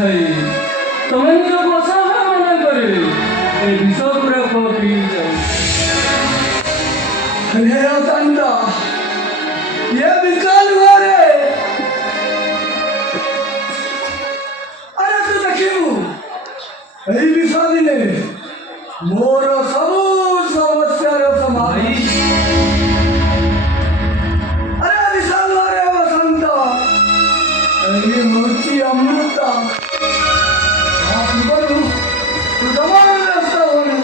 भाई तुम्हें जो बसा है मना करे ये विषय पूरा को पी जाओ। अरे अतंता ये विशाल वारे अरे तू देखियो ए विशाल ने मोर सब समस्या रे समाई। अरे विशाल वारे वसंत अरे मोची अमृता आप बनु तू दवार रास्ता होने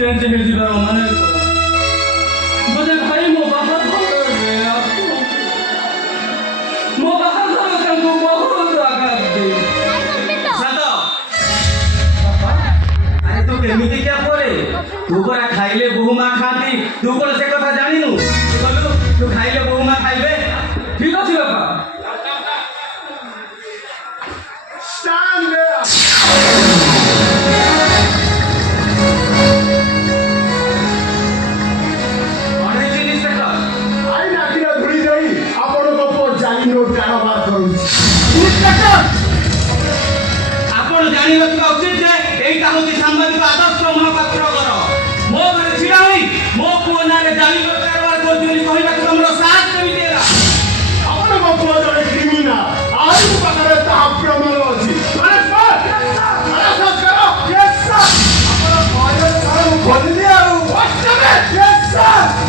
चेंज मिल जी बारो माने मुझे भाई मो बाहर भाग रे आपको मो बाहर भाग कर को बहुत आघात दे सातो अरे तू केमिति क्या करे तू परा खाइले बहु मा खाती तू कोन से कथा जानिनु तू खाइले बहु मा खाइबे ठीक अछि बाबा stand there आपण जानि रखिबा उचित जे एटा होती सामाजिक आदर्श महापात्र कर मो घरे छिड़ा होई मो को नारे जानि कारबार करजुनी कहिबा हमरो साथ केमि देला आपण को जने क्रिमिनल आयु पकड़े ता प्रमाण अछि अरे सर करो यस सर आपण कॉलेज सर खोल दिया यस सर